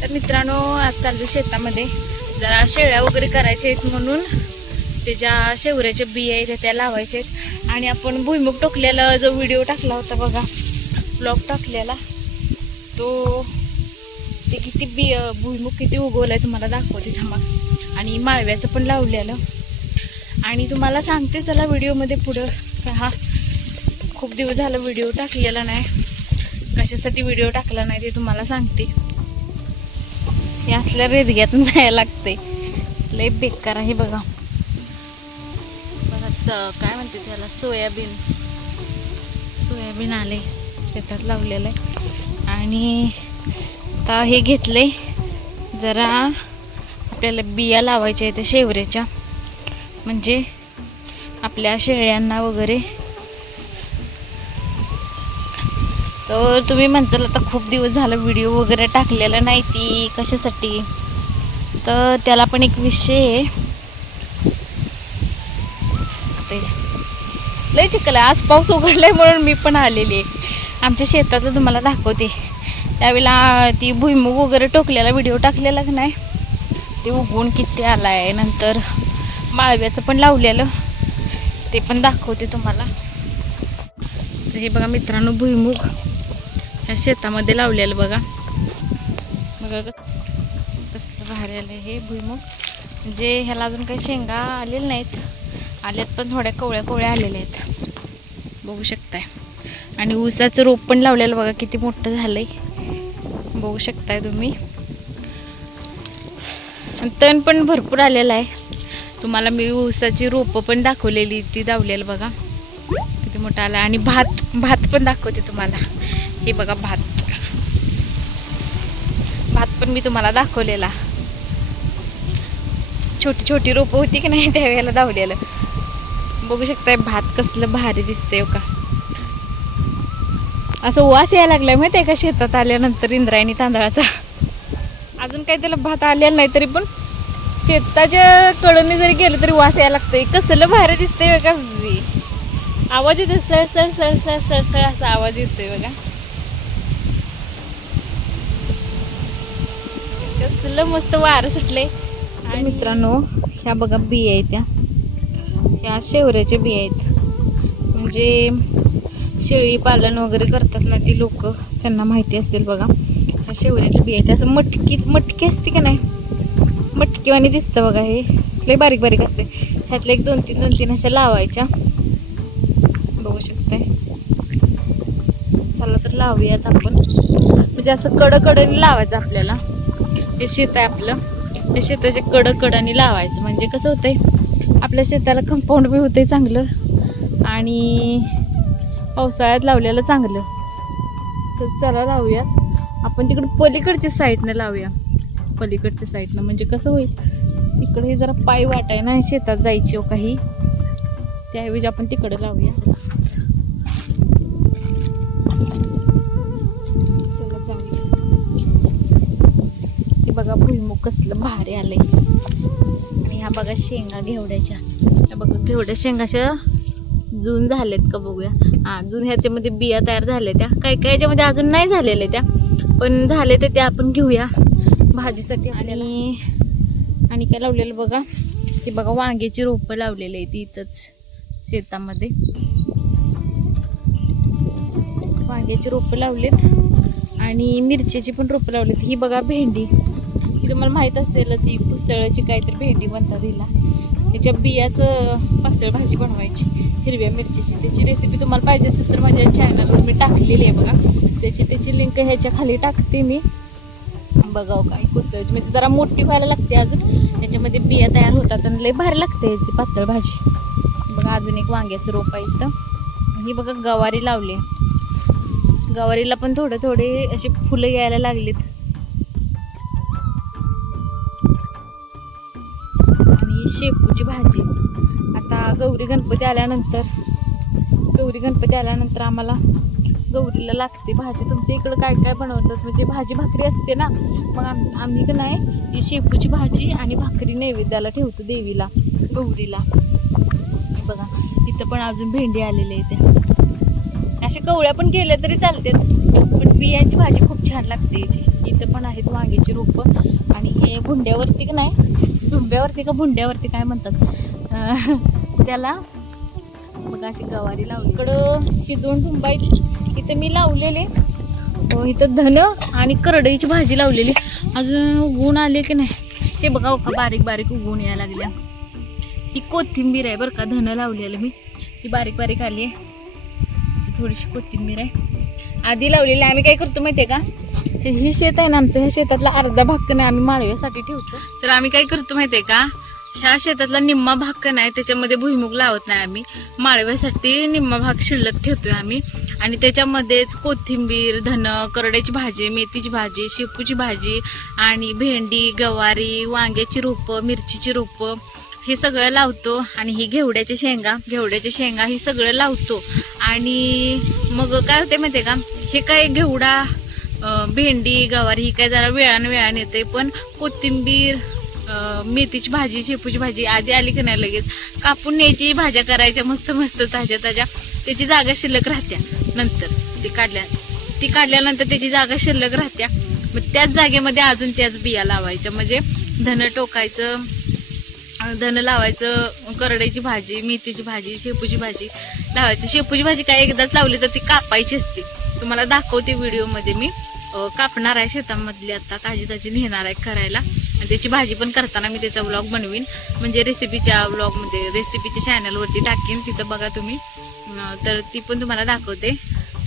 तर मित्रांनो आज चालू शेतामध्ये. जरा शेळ्या वगैरे करायच्या आहेत म्हणून त्याच्या शेवऱ्याच्या बिया आहेत त्या लावायच्या आहेत. आणि आपण भुईमुग टोकलेला जो व्हिडिओ टाकला होता बघा ब्लॉग टाकलेला तो ते किती बि भुईमुग किती उगवलाय तुम्हाला दाखवते थांबा. आणि माळव्याचं पण लावलेलं. आणि तुम्हाला सांगते चला व्हिडिओमध्ये पुढं हा खूप दिवस झालं व्हिडिओ टाकलेला नाही. कशासाठी व्हिडिओ टाकला नाही ते तुम्हाला सांगते. हे असल्या रेदग्यातून जायला लागते लय बेकार आहे बघा. बघा च- काय म्हणते त्याला? सोयाबीन. सोयाबीन आले शेतात लावलेलं आहे. आणि आता हे घेतले जरा आपल्याला बिया लावायच्या आहेत शेवऱ्याच्या. म्हणजे आपल्या शेळ्यांना वगैरे तर तुम्ही म्हणताल आता खूप दिवस झाला व्हिडिओ वगैरे टाकलेला नाही ती कशासाठी? तर त्याला पण एक विषय आहे. ते. लय चिखल आहे. आज पाऊस उघडलाय म्हणून मी पण आलेली आहे. आमच्या शेतातलं तुम्हाला दाखवते. त्यावेळेला ती भुईमुग वगैरे टोकलेला व्हिडिओ टाकलेला की नाही? ते उगवून किती आलाय. नंतर माळव्याचं पण लावलेलं. ते पण दाखवते तुम्हाला. हे बघा मित्रांनो भुईमुग. ह्या शेतामध्ये लावलेलं बघा. बघा कसलं भारी आलं हे भुईमुग. म्हणजे ह्याला अजून काही शेंगा आलेल्या नाहीत आल्यात पण थोड्या कवळ्या कोवळ्या आलेल्या आहेत. बघू शकताय. आणि ऊसाचं रोप पण लावलेलं बघा किती मोठं झालंय. बघू शकताय तुम्ही. आणि तण पण भरपूर आलेलं आहे. तुम्हाला मी ऊसाची रोपं पण दाखवलेली ती दावलेलं बघा. किती मोठा आला. आणि भात भात पण दाखवते तुम्हाला. हे बघा भात. भात पण मी तुम्हाला दाखवलेला. छोटी छोटी रोपं होती की नाही त्यावेळेला धावलेलं बघू शकताय भात कसलं भारी दिसतंय हो का. असं वास यायला लागलाय माहिती आहे का शेतात आल्यानंतर इंद्रायणी तांदळाचा. अजून काही त्याला भात आलेला नाही तरी पण शेताच्या कडून जरी गेलं तरी वास यायला लागतंय. कसलं भारी दिसतंय बघा. आवाज येतो सळसळ सळसळ सळसळ असा आवाज येतोय बघा. कसलं मस्त वारं सुटले. आणि मित्रांनो ह्या बघा बिया आहेत त्या. ह्या शेवऱ्याच्या बिया आहेत. म्हणजे शेळी पालन वगैरे करतात ना ती लोक त्यांना माहिती असेल बघा. ह्या शेवऱ्याच्या बिया आहेत. असं मटकीच मटकी असते का नाही? मटकीवाणी दिसतं बघा हे. लय बारीक बारीक असते. ह्यातल्या एक दोन तीन दोन तीन अशा लावायच्या. बघू शकताय. चला तर लावूयात आपण. म्हणजे असं कडकडनी लावायचं आपल्याला. हे शेत आहे आपलं. हे शेताच्या कडकडाने लावायचं. म्हणजे कसं होतंय आपल्या शेताला कंपाऊंड बी होतंय चांगलं आणि पावसाळ्यात लावलेलं चांगलं. तर चला लावूयात. आपण तिकडं पलीकडच्या साईडनं लावूया. पलीकडच्या साईडनं म्हणजे कसं होईल इकडे जरा पाय वाटाय ना शेतात जायची हो काही. त्याऐवजी आपण तिकडं लावूया. बघा भुईमुग कसलं भारी आलंय. आणि ह्या बघा शेंगा घेवड्याच्या. ह्या बघा घेवड्या शेंगाच्या जून झालेत का बघूया. हा जून ह्याच्यामध्ये बिया तयार झाल्या त्या. काही काही ह्याच्यामध्ये अजून नाही झालेल्या त्या. पण झाले तर त्या आपण घेऊया. भाजीसाठी आणि आणि काय लावलेलं बघा? ते बघा वांग्याची रोपं लावलेली आहेत इथंच शेतामध्ये. वांग्याची रोपं लावलेत. आणि मिरच्याची पण रोपं लावलेत. ही बघा भेंडी. ही तुम्हाला माहीत असेलच ही पुसळची काहीतरी भेंडी म्हणतात हिला. त्याच्या बियाचं पातळ भाजी बनवायची हिरव्या मिरचीची. त्याची रेसिपी तुम्हाला पाहिजे असेल तर माझ्या चॅनलवर मी टाकलेली आहे बघा. त्याची त्याची लिंक ह्याच्या खाली टाकते मी. बघाव हो काय कुसळची म्हणजे जरा मोठी व्हायला लागते अजून. त्याच्यामध्ये बिया तयार होतात आणि लय भारी लागते याची पातळ भाजी. बघा अजून एक वांग्याचं रोप आहे इथं. ही बघा गवारी लावली गवारीला पण थोडे थोडे असे फुलं यायला लागलीत. शेपूची भाजी. आता गौरी गणपती आल्यानंतर गौरी गणपती आल्यानंतर आम्हाला गौरीला लागते भाजी. तुमच्या इकडं काय काय बनवतात? म्हणजे भाजी भाकरी असते ना मग आम आम्ही का नाही ती शेपूची भाजी आणि भाकरी नैवेद्याला ठेवतो देवीला गौरीला. बघा तिथं पण अजून भेंडी आलेली आहे त्या. अशा कवळ्या पण केल्या तरी चालतात पण बियांची भाजी खूप छान लागते याची. इथं पण आहेत वांग्याची रोपं आणि हे भुंड्यावरती का नाही झुंब्यावरती का भुंड्यावरती काय म्हणतात? त्याला बघा अशी गवारी लावली. इकडं ही दोन ठुंबा आहेत. इथं मी लावलेले. इथं धन आणि करडईची भाजी लावलेली. अजून उगवून आले की नाही? हे बघा का बारीक बारीक उगवून यायला लागल्या. ही कोथिंबीर आहे बरं का धन लावलेलं मी. ती बारीक बारीक आली आहे. थोडीशी कोथिंबीर आहे. आधी लावलेली. आम्ही काय करतो माहिती आहे का? हे शेत आहे ना आमचं ह्या शेतातला अर्धा भाग नाही आम्ही माळव्यासाठी ठेवतो. तर आम्ही काय करतो माहितीये का? ह्या शेतातला निम्मा भाग कण नाही त्याच्यामध्ये भुईमुग लावत नाही आम्ही. माळव्यासाठी निम्मा भाग शिल्लक ठेवतोय आम्ही. आणि त्याच्यामध्येच कोथिंबीर धन करड्याची भाजी मेथीची भाजी शेपूची भाजी आणि भेंडी गवारी वांग्याची रोपं मिरचीची रोपं हे सगळं लावतो. आणि ही घेवड्याच्या शेंगा घेवड्याच्या शेंगा हे सगळं लावतो. आणि मग काय होते माहिती का? हे काय घेवडा भेंडी गवारी ही काय जरा वेळानं वेळानं येते पण कोथिंबीर मेथीची भाजी शेपूची भाजी आधी आली की नाही लगेच. कापून न्यायची भाज्या करायच्या मस्त मस्त ताज्या ताज्या. त्याची जागा शिल्लक राहत्या नंतर. ती काढल्या ती काढल्यानंतर त्याची जागा शिल्लक राहत्या. मग त्याच जागेमध्ये अजून त्याच बिया लावायच्या. म्हणजे धन टोकायचं धन लावायचं करड्याची भाजी मेथीची भाजी शेपूची भाजी लावायची. शेपूची भाजी काय एकदाच लावली तर ती कापायची असते. तुम्हाला दाखवते व्हिडिओमध्ये मी. कापणार आहे शेतामधली आता ताजी ताजी नेणार आहे करायला. आणि त्याची भाजी पण करताना मी त्याचा व्लॉग बनवीन. म्हणजे रेसिपीच्या व्लॉगमध्ये रेसिपीच्या चॅनलवरती टाकीन तिथं बघा तुम्ही. तर ती पण तुम्हाला दाखवते.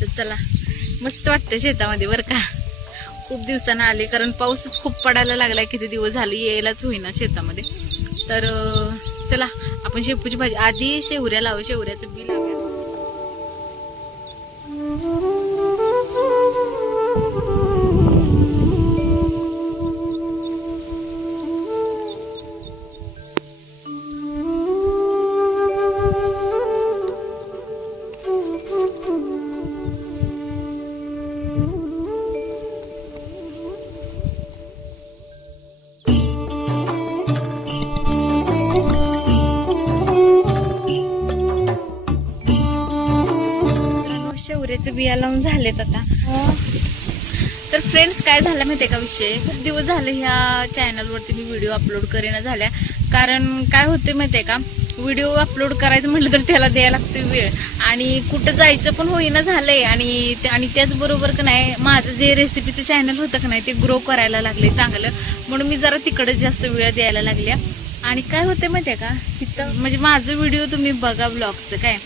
तर चला मस्त वाटतं शेतामध्ये बरं का. खूप दिवसानं आले कारण पाऊसच खूप पडायला लागला किती दिवस झाले यायलाच होईना शेतामध्ये. तर चला आपण शेपूची भाजी आधी शेवऱ्या लावू शेवऱ्याचं बी शेवऱ्याचे बिया लावून झालेत आता. तर फ्रेंड्स काय झालं माहितीये का विषय? खूप दिवस झाले ह्या चॅनलवरती मी व्हिडिओ अपलोड करेना झाल्या. कारण काय होते माहितीये का? व्हिडिओ अपलोड करायचं म्हटलं तर त्याला द्यायला लागते वेळ. आणि कुठं जायचं पण होईना झालंय. आणि ते- आणि त्याचबरोबर का नाही माझं जे रेसिपीचं चॅनल होतं का नाही ते ग्रो करायला लागले चांगलं. म्हणून मी जरा तिकडे जास्त वेळ द्यायला लागल्या. आणि काय होते माहितीये का? तिथं म्हणजे माझं व्हिडिओ तुम्ही बघा ब्लॉगचं काय.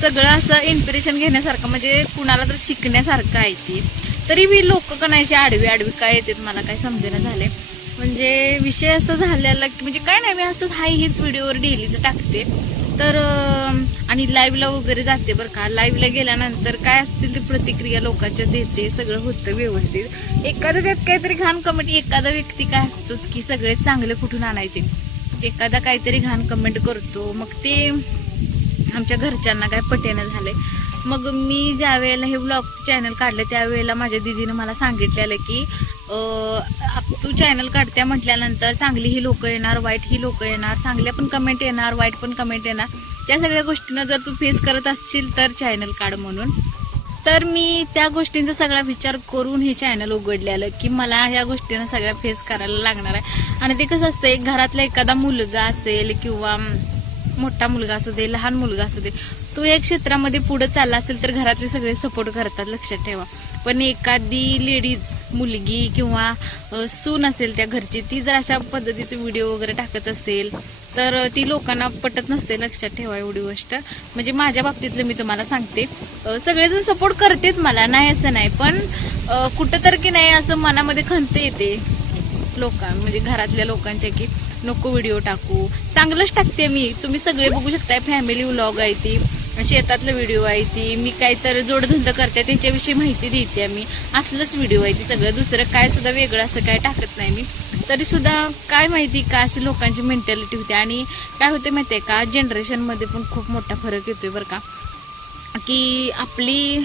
सगळं असं इन्स्पिरेशन घेण्यासारखं म्हणजे कुणाला तर शिकण्यासारखं आहे ती. तरी मी लोक कणायची आडवी आडवी काय येते मला काय समजेना झाले म्हणजे विषय असं झालेला की म्हणजे काय नाही मी असंच हाय हीच व्हिडिओवर डेलीचं टाकते. तर आणि लाईव्हला वगैरे जाते बरं का. लाईव्हला गेल्यानंतर काय असतील ते प्रतिक्रिया लोकांच्या देते सगळं होतं व्यवस्थित. एखादं त्यात काहीतरी घाण कमेंट एखादा व्यक्ती काय असतोच की सगळे चांगले कुठून आणायचे. एखादा काहीतरी घाण कमेंट करतो मग ते आमच्या घरच्यांना काय पटेनं झालंय. मग मी ज्या वेळेला हे ब्लॉग चॅनल काढलं त्यावेळेला माझ्या दिदीनं मला सांगितलेलं की आप- तू चॅनल काढत्या म्हटल्यानंतर चांगली ही लोक येणार वाईट ही लोक येणार चांगल्या पण कमेंट येणार वाईट पण कमेंट येणार. त्या सगळ्या गोष्टींना जर तू फेस करत असशील तर चॅनल काढ म्हणून. तर मी त्या गोष्टींचा सगळा विचार करून हे चॅनल उघडलेलं की मला या गोष्टींना सगळ्या फेस करायला लागणार आहे. आणि ते कसं असतं एक घरातला एखादा मुलगा असेल किंवा मोठा मुलगा असू दे लहान मुलगा असू दे तो या क्षेत्रामध्ये पुढे चालला असेल तर घरातले सगळे सपोर्ट करतात लक्षात ठेवा. पण एखादी लेडीज मुलगी किंवा सून असेल त्या घरची ती जर अशा पद्धतीचे व्हिडिओ वगैरे टाकत असेल तर ती लोकांना पटत नसते लक्षात ठेवा एवढी गोष्ट. म्हणजे माझ्या बाबतीतलं मी तुम्हाला सांगते. सगळेजण सपोर्ट करतेत मला नाही असं नाही पण कुठं तर की नाही असं मनामध्ये खंत येते. लोकां म्हणजे घरातल्या लोकांच्या की नको व्हिडिओ टाकू. चांगलंच टाकते मी. तुम्ही सगळे बघू शकताय फॅमिली व्लॉग आहे ती शेतातलं व्हिडिओ आहे ती मी काय तर जोडधंद करते त्यांच्याविषयी माहिती देते मी. असलंच व्हिडिओ आहे ती सगळं. दुसरं काय सुद्धा वेगळं असं काय टाकत नाही मी. तरी सुद्धा काय माहिती का अशी लोकांची मेंटॅलिटी होते. आणि काय होते माहिती आहे का जनरेशनमध्ये पण खूप मोठा फरक येतोय बरं का. की आपली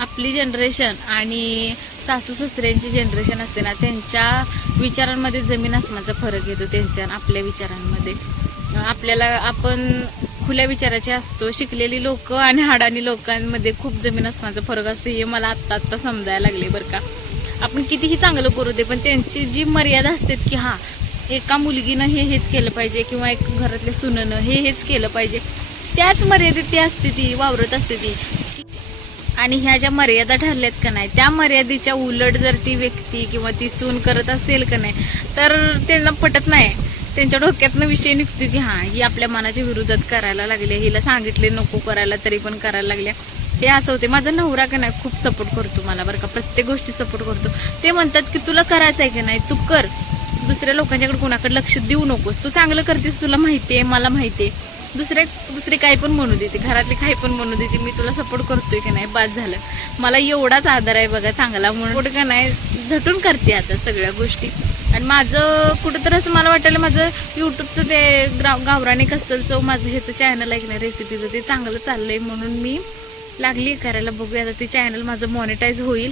आपली जनरेशन आणि सासू सासऱ्यांची जनरेशन असते ना त्यांच्या विचारांमध्ये जमीन आसमानाचा फरक येतो त्यांच्या आपल्या विचारांमध्ये. आपल्याला आपण खुल्या विचाराचे असतो शिकलेली लोक आणि हाडानी लोकांमध्ये खूप जमीन आसमानाचा फरक असतो हे मला आत्ता आत्ता समजायला लागले बरं का. आपण कितीही चांगलं करू दे पण त्यांची जी मर्यादा असते की हां एका मुलगीनं हे हेच केलं पाहिजे किंवा एक घरातल्या सुननं हे हेच केलं पाहिजे त्याच मर्यादेत ती असते ती वावरत असते ती. आणि ह्या ज्या मर्यादा ठरल्यात का नाही त्या मर्यादेच्या उलट जर ती व्यक्ती किंवा ती सून करत असेल का नाही तर त्यांना पटत नाही. त्यांच्या डोक्यातनं विषय निघतो की हां ही आपल्या मनाच्या विरोधात करायला लागली हिला सांगितले नको करायला तरी पण करायला लागल्या. हे असं होते माझा नवरा का नाही खूप सपोर्ट करतो मला बरं का प्रत्येक गोष्टी सपोर्ट करतो. ते म्हणतात की तुला करायचं आहे की नाही तू कर. दुसऱ्या लोकांच्याकडे कोणाकडे लक्ष देऊ नकोस. तू चांगलं करतेस तुला माहिती आहे मला माहिती आहे दुसरे दुसरे काही पण म्हणू देते घरातले काही पण म्हणू देते मी तुला सपोर्ट करतोय की नाही बाद झालं. मला एवढाच आदर आहे बघा चांगला म्हणून. कुठं का नाही झटून करते आता सगळ्या गोष्टी. आणि माझं कुठंतरी असं मला वाटायला माझं यूट्यूबचं ते ग्राव गावराने कस्तलचं माझं ह्याचं चॅनल आहे की नाही रेसिपीचं ते चांगलं चाललं आहे म्हणून मी लागली करायला. बघूया आता ते चॅनल माझं मॉनिटाईज होईल.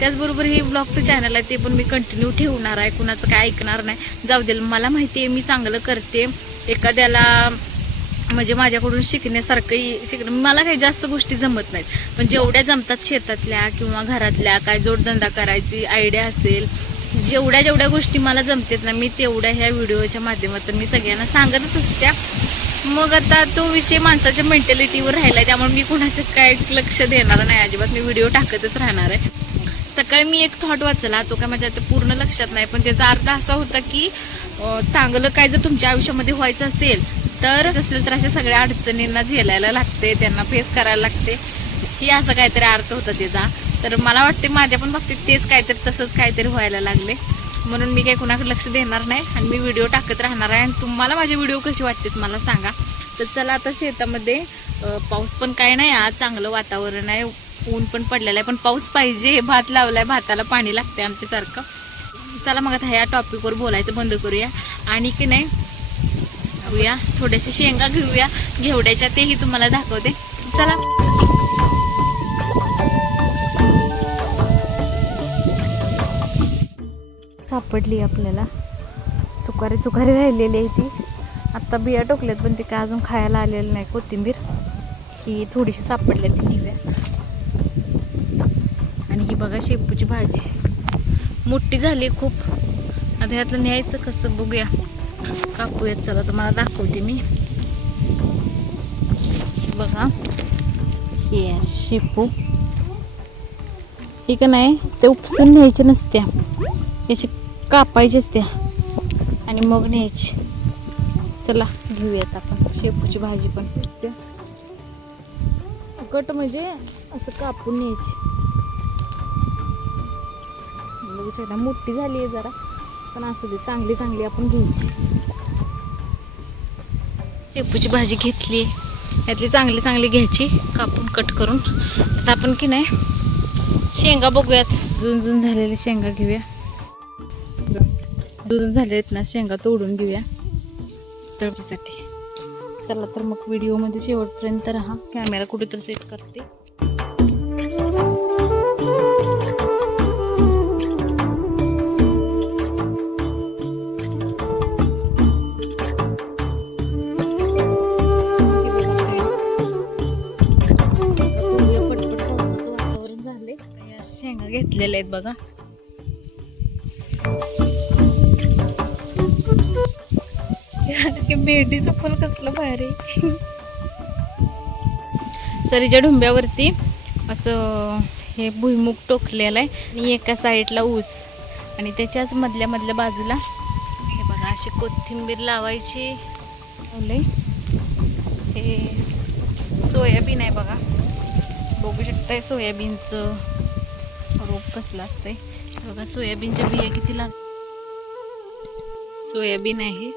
त्याचबरोबर हे ब्लॉगचं चॅनल आहे ते पण मी कंटिन्यू ठेवणार आहे. कुणाचं काय ऐकणार नाही. जाऊ दे मला माहिती आहे मी चांगलं करते. एखाद्याला म्हणजे माझ्याकडून शिकण्यासारखंही शिकणं. मला काही जास्त गोष्टी जमत नाहीत. पण जेवढ्या जमतात शेतातल्या किंवा घरातल्या काय जोडधंदा करायची आयडिया असेल जेवढ्या जेवढ्या गोष्टी मला जमतात ना मी तेवढ्या ह्या व्हिडिओच्या माध्यमातून मी सगळ्यांना सांगतच असत्या मग आता तो विषय माणसाच्या मेंटॅलिटीवर राहिला त्यामुळे मी कुणाचं काय लक्ष देणार नाही. अजिबात मी व्हिडिओ टाकतच राहणार आहे. सकाळी मी एक थॉट वाचला तो काय माझ्या आता पूर्ण लक्षात नाही पण त्याचा अर्थ असा होता की चांगलं काय जर तुमच्या आयुष्यामध्ये व्हायचं असेल तर असेल तर अशा सगळ्या अडचणींना झेलायला लागते त्यांना फेस करायला लागते. की असं काहीतरी अर्थ होता त्याचा. तर मला वाटते माझ्या पण बाबतीत तेच काहीतरी तसंच काहीतरी व्हायला लागले. म्हणून मी काही कुणाकडे लक्ष देणार नाही आणि मी व्हिडिओ टाकत राहणार आहे. आणि तुम्हाला माझे व्हिडिओ कसे वाटतात मला सांगा. तर चला आता शेतामध्ये पाऊस पण काय नाही आज. चांगलं वातावरण आहे. ऊन पण पडलेलं आहे. पण पाऊस पाहिजे. भात लावलाय. भाताला पाणी लागते आमच्यासारखं. चला मग आता ह्या टॉपिकवर बोलायचं बंद करूया. आणि की नाही टाकूया. थोड्याशा शेंगा घेऊया. घेवड्याच्या तेही तुम्हाला दाखवते. चला. सापडली आपल्याला. चुकारी चुकारी राहिलेली आहे ती. आत्ता बिया टोकल्यात पण ते काय अजून खायला आलेलं नाही कोथिंबीर. ही थोडीशी सापडली ती निव्या आणि ही बघा शेपूची भाजी. आहे मोठी झाली खूप. आता ह्यातलं न्यायचं कसं बघूया. कापूयात चला तुम्हाला दाखवते मी. बघा हे शेपू. ठीक नाही ते उपसून न्यायचे नसत्या. याची अशी कापायची असत्या आणि मग न्यायची. चला घेऊयात आपण. शेपूची भाजी पण. कट म्हणजे असं कापून न्यायची. मोठी झाली आहे जरा. पण असू दे चांगली चांगली आपण घ्यायची. शेपूची भाजी घेतली. यातली चांगली चांगली घ्यायची कापून कट करून. आता आपण की नाही शेंगा बघूयात. जुन झालेले शेंगा घेऊया. जुन झाले आहेत ना शेंगा तोडून घेऊया. तळपीसाठी चला तर मग व्हिडिओमध्ये शेवटपर्यंत राहा. कॅमेरा कुठेतरी सेट करते. शेंगा आहेत बघा. ते भेंडीचं फुल कसलं भारी. सरीच्या ढुंब्यावरती असं हे भुईमुग टोकलेलं आहे. आणि एका साईडला ऊस. आणि त्याच्याच मधल्या मधल्या बाजूला हे बघा अशी कोथिंबीर लावायची. हे सोयाबीन आहे बघा. बघू शकताय सोयाबीनचं. रोप कसलं असतंय. बघा सोयाबीनच्या बिया किती लाग सोयाबीन आहे.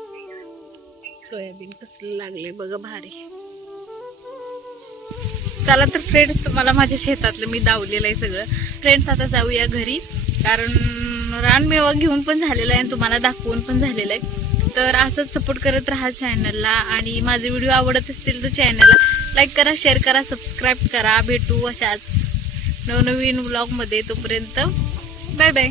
सोयाबीन कसलं लागले बघा भारी. चला तर फ्रेंड्स तुम्हाला माझ्या शेतातलं मी दावलेलं आहे सगळं. फ्रेंड्स आता जाऊया घरी. कारण रानमेवा घेऊन पण झालेला आहे आणि तुम्हाला दाखवून पण झालेलं आहे. तर असंच सपोर्ट करत राहा चॅनलला आणि माझे व्हिडिओ आवडत असतील तर चॅनलला लाईक करा शेअर करा सबस्क्राईब करा. भेटू अशाच नवनवीन ब्लॉगमध्ये तोपर्यंत बाय बाय